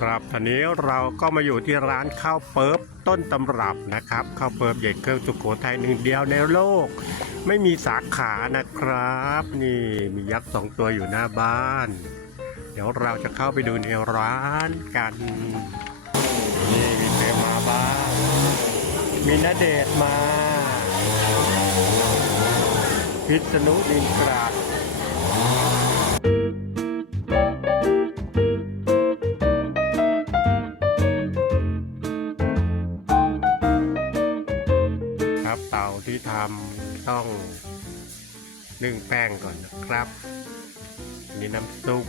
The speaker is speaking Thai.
ครับตอนนี้เราก็มาอยู่ที่ร้านข้าวเปิบต้นตำรับนะครับข้าวเปิบใหญ่เครื่องสุโขทัยหนึ่งเดียวในโลก ไม่มีสาขานะครับ นี่มียักษ์สองตัวอยู่หน้าบ้าน เดี๋ยวเราจะเข้าไปดูในร้านกัน นี่มีเตมาบ้างมีนเดชมา พิษณุดินกราด ครับ เตาที่ทำต้องนึ่งแป้งก่อนนะครับ นี่น้ำซุป